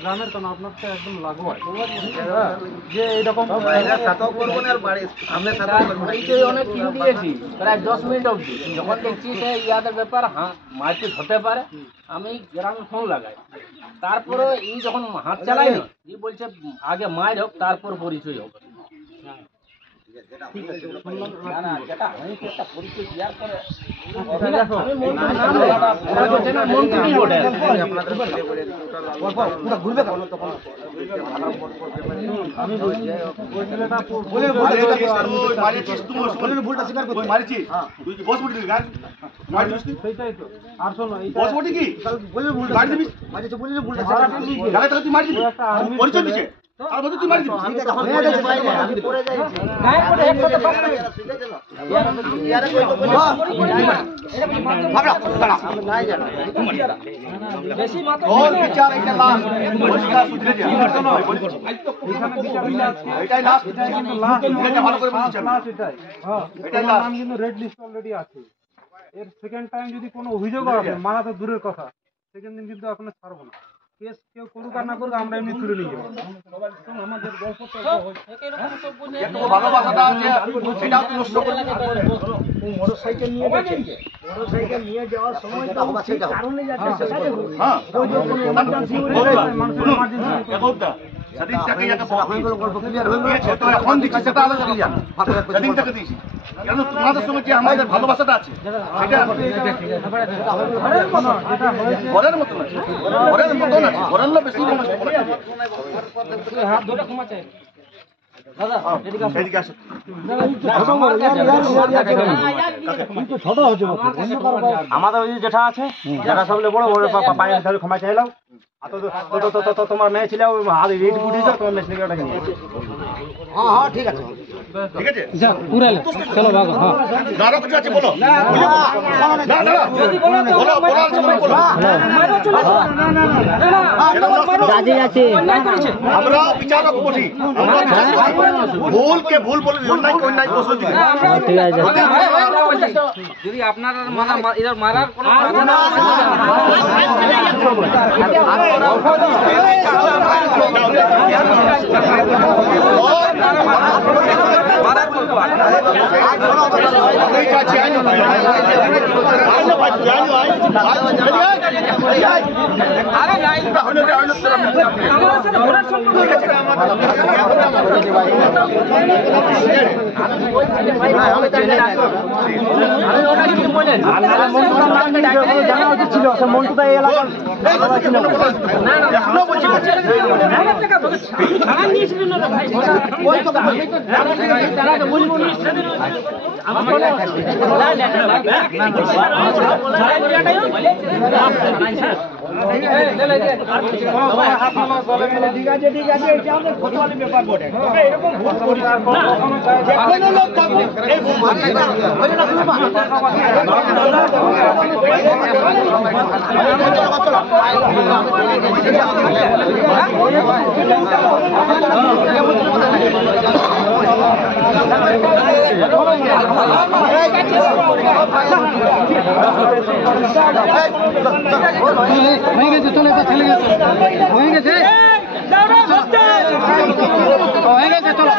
গ্রামের কেন আপনার তো একদম লাগোয়া যে এইরকম অনেক কিনে দিয়েছি প্রায় 10 মিনিট অবধি, যখন দেখছি সে ইয়াদের ব্যাপার মারপিট হতে পারে, আমি গ্রামে ফোন লাগাই। তারপরে এই যখন হাত চালাই না, ই বলছে আগে মার হোক তারপর পরিচয় হোক। সেইটাই তো। আর শোনো রেড লিস্ট অলরেডি আছে। এর সেকেন্ড টাইম যদি কোনো অভিযোগ আসে, মারা তো দূরের কথা, সেকেন্ড দিন কিন্তু এখনো ছাড়বো না। কেস কেউ করুক আর না করুক, আমরা এমনি তুলে নিয়ে যাবো। আমাদের মোটরসাইকেল নিয়ে যাওয়ার সময় কারণে তোমাদের সঙ্গে যে আমাদের ভালোবাসাটা আছে ঘরের মতন আছে, ঘরের মতন আছে, ঘরের লোক বেশি আমাদের ওই যেটা আছে, যেটা সবলে বড় পায়ে ক্ষমা চাইলাম। তোমার মেয়ে ছিল তোমার মেয়ে ছিল হ্যাঁ ঠিক আছে, ঠিক আছে চলো ভাগো। হ্যাঁ কিছু আছে বলো, আমরা বিচারক বলি, ভুলকে ভুল বলে অন্যায় যদি আপনার মারার কোনো হয়ে গেছে, চলে চলে গেছে, হয়ে গেছে, হয়ে গেছে, চলো।